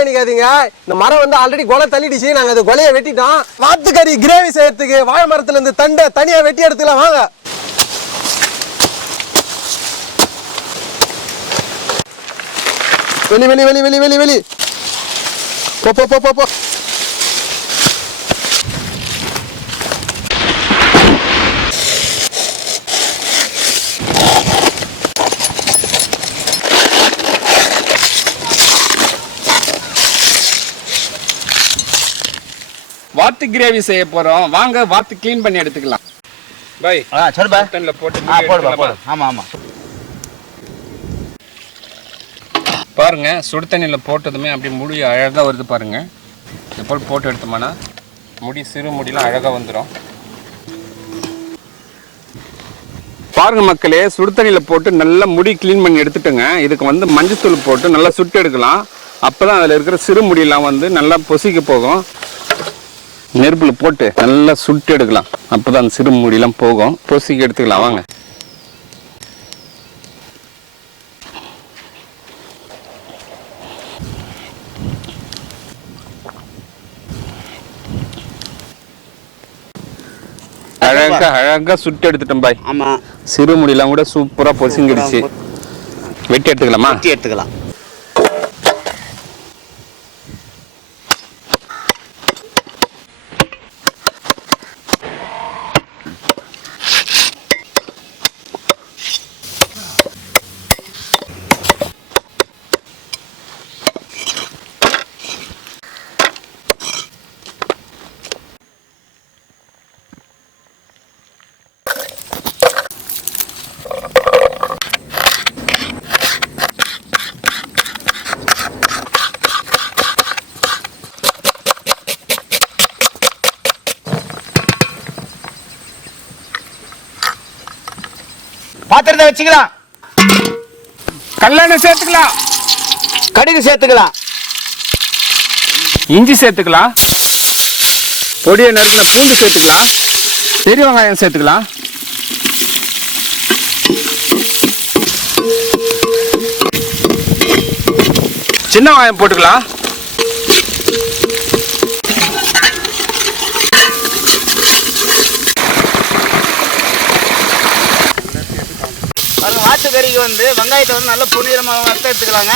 நினைக்காதீங்க. இந்த மரம் வந்து ஆல்ரெடி கொலை தள்ளிடுச்சு. நாங்க அந்த கொலையை வெட்டிட்டோம். வாத்துக்கறி கிரேவி செய்யறதுக்கு வாழை மரத்துல இருந்து தண்டை தனியா வெட்டி எடுத்துக்கலாம் வாங்க. வெளி வெளி வெளி வெளி வெளி வெளி போ போ போ போ. வாத்து கிரேவி செய்ய போறோம். வாங்க வாத்து க்ளீன் பண்ணி எடுத்துக்கலாம். பை சரி பை தண்ணில போட்டு போடு. ஆமா ஆமா பாருங்க, சுடு தண்ணியில போட்டதுமே அப்படி முடி அழகா வருது பாருங்க. எப்போ போட்டு எடுத்தோம்னா முடி சிறு முடியெல்லாம் அழகா வந்துடும். பாருங்க மக்களே, சுடு தண்ணியில போட்டு நல்லா முடி க்ளீன் பண்ணி எடுத்துட்டுங்க. இதுக்கு வந்து மஞ்சத்தூள் போட்டு நல்லா சுட்டு எடுக்கலாம். அப்பதான் அதுல இருக்கிற சிறு முடியெல்லாம் வந்து நல்லா பொசிக்க போகும். நெருப்புல போட்டு நல்லா சுட்டு எடுக்கலாம். அப்பதான் அந்த சிறு முடியெல்லாம் போகும். பொசிக்க எடுத்துக்கலாம் வாங்க. அழகா அழகா சுட்டு எடுத்துட்டோம் பாய். ஆமா, சிறு முடியெல்லாம் கூட சூப்பரா பொசிங்கிடுச்சு. வெட்டி எடுத்துக்கலாமா? வெட்டி எடுத்துக்கலாம். பாத்திரத்தை வச்சுக்கலாம். கல்லெண்ணெய் சேர்த்துக்கலாம். கடுகு சேர்த்துக்கலாம். இஞ்சி சேர்த்துக்கலாம். பொடியை நறுக்கின பூண்டு சேர்த்துக்கலாம். பெரிய வெங்காயம் சேர்த்துக்கலாம். சின்ன வெங்காயம் போட்டுக்கலாம். வாத்துக்கறிக்கு வந்து வெங்காயத்தை வந்து நல்லா பொன்னிறமாக வறுத்து எடுத்துக்கலாங்க.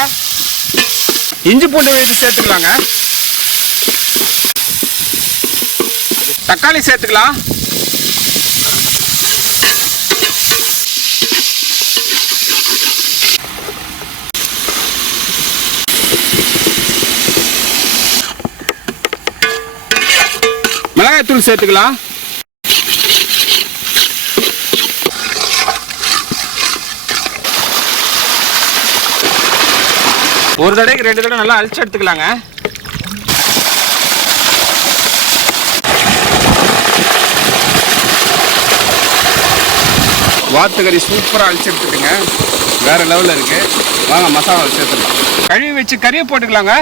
இஞ்சி பூண்டு விழுது சேர்த்துக்கலாங்க. தக்காளி சேர்த்துக்கலாம். மிளகாய்த்தூள் சேர்த்துக்கலாம். ஒரு தடவைக்கு 2 தடவை நல்லா அழிச்சு எடுத்துக்கலாங்க. வாத்துக்கறி சூப்பராக அழிச்சு எடுத்துட்டுங்க. வேற லெவலில் இருக்கு. வாங்க மசாலா சேர்த்துக்கலாம். கழுவி வச்சு கறியை போட்டுக்கலாங்க.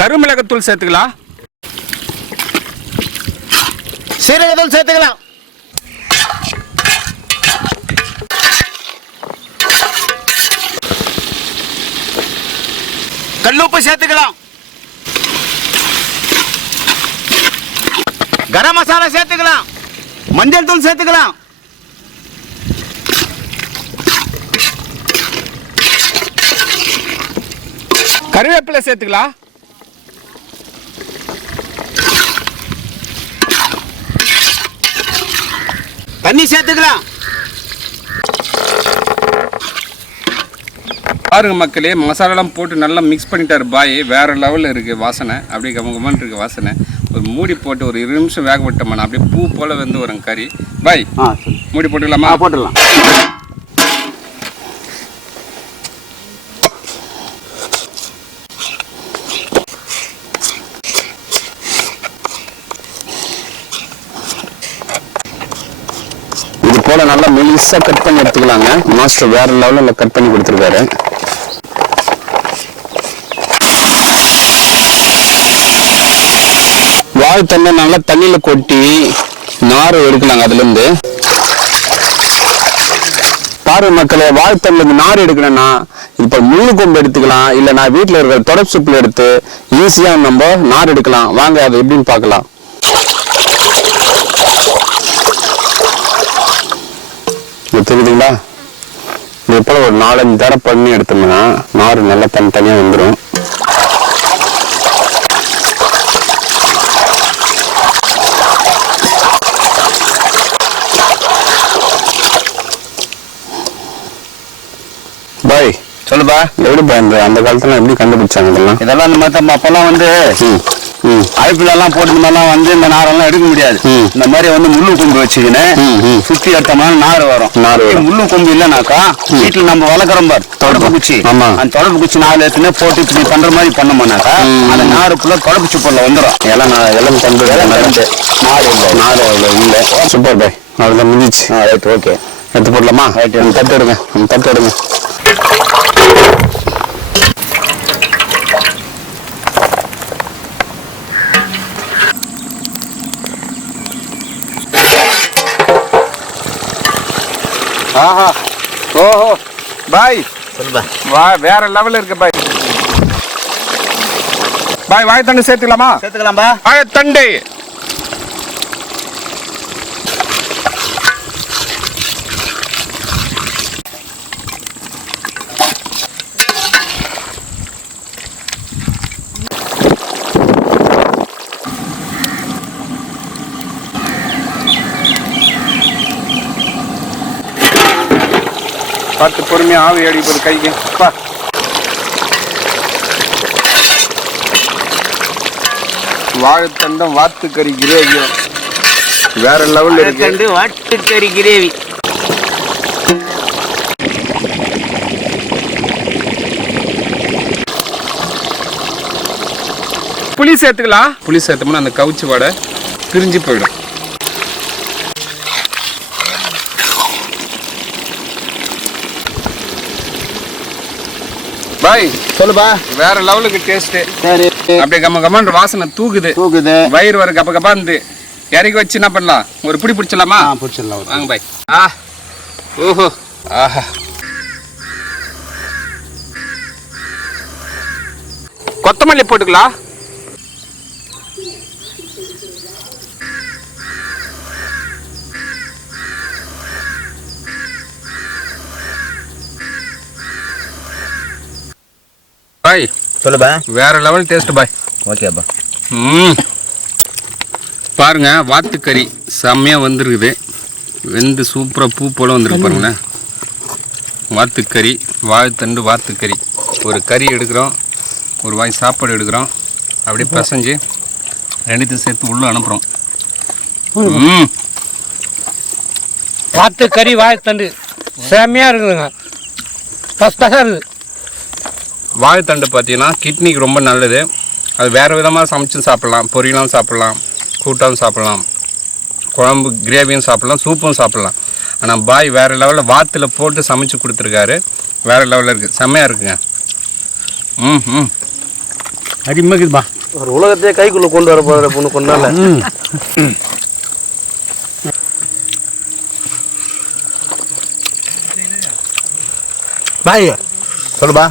கருமிளகுத்தூள் சேர்த்துக்கலாம். சீரகத்தூள் சேர்த்துக்கலாம். கல்லுப்பு சேர்த்துக்கலாம். கரம் மசாலா சேர்த்துக்கலாம். மஞ்சள் தூள் சேர்த்துக்கலாம். கருவேப்பிலை சேர்த்துக்கலாம். தண்ணி சேர்த்துக்கலாம். பாருங்க மக்களே, மசாலாலாம் போட்டு நல்லா மிக்ஸ் பண்ணிட்டாரு பாய். வேற லெவலில் இருக்கு வாசனை. அப்படியே கமகமான இருக்கு வாசனை. ஒரு மூடி போட்டு ஒரு 20 நிமிஷம் வேக விட்டோம்னா அப்படியே பூ போல வந்து வரும் கறி. பாய் மூடி போட்டுக்கலாமா? போட்டுடலாம். போல நல்லா மெலிசா கட் பண்ணி எடுத்துக்கலாங்க. மாஸ்டர் வேற லெவல்ல கட் பண்ணி கொடுத்துருக்காரு. வாழை தண்ணி நல்லா தண்ணியில கொட்டி நார் எடுக்கலாங்க அதுல இருந்து. பாரு மக்களே, வாழைத்தண்டுல இருந்து நார் எடுக்கணும்னா இப்ப முள்ளு கொம்பு எடுத்துக்கலாம், இல்ல நான் வீட்டுல இருக்கிற தொடர் சுப்பில் எடுத்து ஈஸியா நம்ம நார் எடுக்கலாம். வாங்க அது எப்படின்னு பார்க்கலாம். தெரியுதுங்களா? இது போல ஒரு 4-5 தடவை பண்ணி எடுத்தோம்னா நார் நல்லா தனித்தனியா வந்துடும். பாய் சொல்லுப்பா. எப்படிப்பா அந்த காலத்துல எப்படி கண்டுபிடிச்சாங்க இதெல்லாம் இந்த மாதிரி அப்பெல்லாம் வந்து அழைப்புல எல்லாம் போட்டு இந்த மாதிரிலாம் வந்து இந்த நாரெல்லாம் எடுக்க முடியாது. இந்த மாதிரி வந்து முள்ளு கொம்பு வச்சுக்கின்னு சுத்தி எடுத்தோம்னா நார் வரும். முள்ளு கொம்பு இல்லைனாக்கா வீட்டுல நம்ம வளர்க்குறோம் பார் தொடப்பு குச்சி, அந்த தொடப்பு குச்சி 4 எடுத்துன்னு போட்டு இப்படி பண்ற மாதிரி பண்ணோம்னாக்கா அந்த நாறு ஃபுல்லா தொடப்பு சுப்பர்ல வந்துடும். எல்லாம் தண்டு நார் இல்லை. சூப்பர் பாய், அவ்வளோதான் முடிஞ்சிச்சு. Right, okay. எடுத்து போடலாமா? தட்டு எடுங்க, தட்டு எடுங்க. ஆஹா, ஓஹோ பாய், சொல்லுப்பா. வேற லெவல்ல இருக்கு பாய். பாய் வாழைத்தண்டு சேர்த்துக்கலாமா? சேர்த்துக்கலாம்பா. வாழைத்தண்டு பார்த்து பொறுமையா ஆவி அடி போது கைக்கு. வாழைத்தண்டம் வாத்துக்கறி கிரேவி வேற லெவல்ல இருக்கு. வாத்துக்கறி கிரேவி. புளி சேர்த்துக்கலாம். புளி சேர்த்தோம்னா அந்த கவுச்சி வடை பிரிஞ்சு போயிடும். பாய் சொல்லுப்பா. வேற லெவலுக்கு டேஸ்ட். சரி, அப்படியே கம்மன்ற வாசனை தூக்குது. வயிறு வர கப்ப கப்பாந்து இறக்கி வச்சு என்ன பண்ணலாம், ஒரு பிடி பிடிச்சலாமா? பிடிச்சிடலாம். வாங்க பாய். ஓஹோ, ஆஹா. கொத்தமல்லி போட்டுக்கலாம். பாய் சொல்லுப்பா. வேற லெவல் டேஸ்ட் பாய். ஓகேப்பா. பாருங்க, வாத்துக்கறி செம்மையா வந்துருக்குது. வெந்து சூப்பராக பூ போல வந்துருக்கு பாருங்களேன். வாத்துக்கறி, வாழைத்தண்டு வாத்துக்கறி. ஒரு கறி எடுக்கிறோம், ஒரு வாய் சாப்பாடு எடுக்கிறோம், அப்படியே பிசைஞ்சு ரெண்டுத்தையும் சேர்த்து உள்ளே அனுப்புகிறோம். வாத்துக்கறி வாழைத்தண்டு செம்மையாக இருக்குதுங்க. ஃபஸ்ட்டாக இருக்குது. வாழைத்தண்டு பார்த்தீங்கன்னா கிட்னிக்கு ரொம்ப நல்லது. அது வேறு விதமாக சமைச்சும் சாப்பிட்லாம், பொரியலும் சாப்பிட்லாம், கூட்டாவும் சாப்பிட்லாம், குழம்பு கிரேவியும் சாப்பிட்லாம், சூப்பும் சாப்பிட்லாம். ஆனால் பாய் வேறு லெவலில் வாத்தில் போட்டு சமைச்சு கொடுத்துருக்காரு. வேறு லெவலில் இருக்குது, செம்மையாக இருக்குங்க. அடிமைக்குதுப்பா. ஒரு உலகத்தையே கைக்குள்ளே கொண்டு வர போகிற பொண்ணு கொண்டால. பாய் சொல்லுப்பா.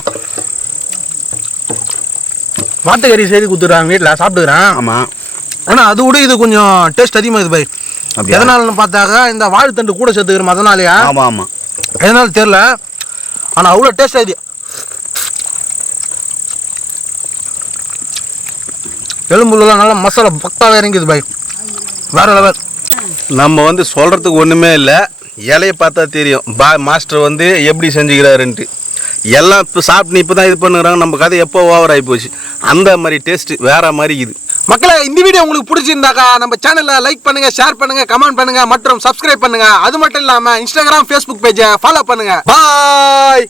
வாத்துக்கறி செய்து கொடுத்துட்றாங்க, வீட்டில் சாப்பிட்டுக்கிறேன். ஆமாம். ஆனால் அது கூட இது கொஞ்சம் டேஸ்ட் அதிகமாக இருக்குது பாய். எதனாலன்னு பார்த்தாக்கா இந்த வாழைத்தண்டு கூட சேர்த்துக்கிறோம், அதனாலயா? ஆமாம் ஆமாம். எதனால தெரில, ஆனால் அவ்வளோ டேஸ்ட் ஆகுது. எலும்புலாம் நல்லா மசாலா பக்காவாக இறங்கிது பாய். வேற லெவல். நம்ம வந்து சொல்கிறதுக்கு ஒன்றுமே இல்லை, இலையை பார்த்தா தெரியும் மாஸ்டர் வந்து எப்படி செஞ்சுக்கிறாருன்ட்டு. எல்லாம் இப்போ சாப்பிட்டு இப்போ தான் இது பண்ணுறாங்க. நம்ம கதை எப்போ ஓவர் ஆகி போச்சு. அந்த மாதிரி டேஸ்ட்டு வேற மாதிரி இது. மக்களே, இந்த வீடியோ உங்களுக்கு பிடிச்சிருந்தாக்கா நம்ம சேனலை லைக் பண்ணுங்க, ஷேர் பண்ணுங்க, கமெண்ட் பண்ணுங்க மற்றும் சப்ஸ்கிரைப் பண்ணுங்க. அது மட்டும் இல்லாமல் இன்ஸ்டாகிராம், ஃபேஸ்புக் பேஜை ஃபாலோ பண்ணுங்க. பாய்.